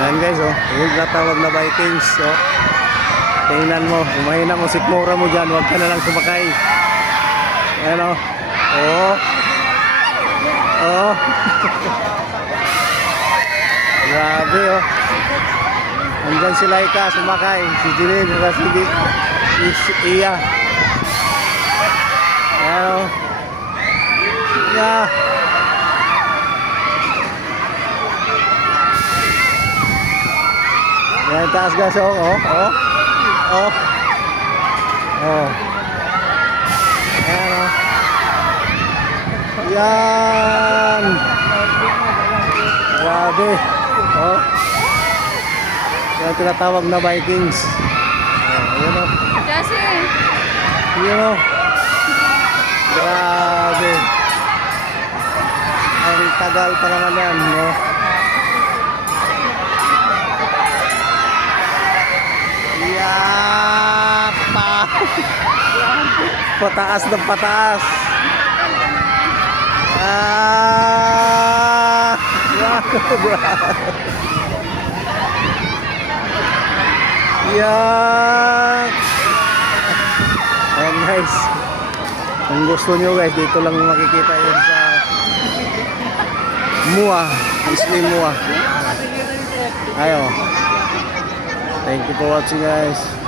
Ayan guys, oh. Yung natawag na Vikings, oh. Tingnan mo, kumahina mo, sikmura mo dyan, huwag ka na lang sumakay. Ayan, oh. Oh. Oh. Grabe, oh. Andyan si Laika, sumakay. Si Jeline, si Iya. Ayan, oh. Yeah. Yan, taas guys, oh, oh, oh, oh, oh. Ayan, oh. Yan. Grabe, oh. Yan tinatawag na Vikings. Ayan, oh. Jesse! Ayan, oh. Grabe. Ang tagal pa naman yan, no? Yapa! Pataas ng pataas. Ah! Yan! Ayan guys. Kung gusto nyo guys, dito lang makikita yun sa Mua. Isli Mua. Ayo. Thank you for watching guys.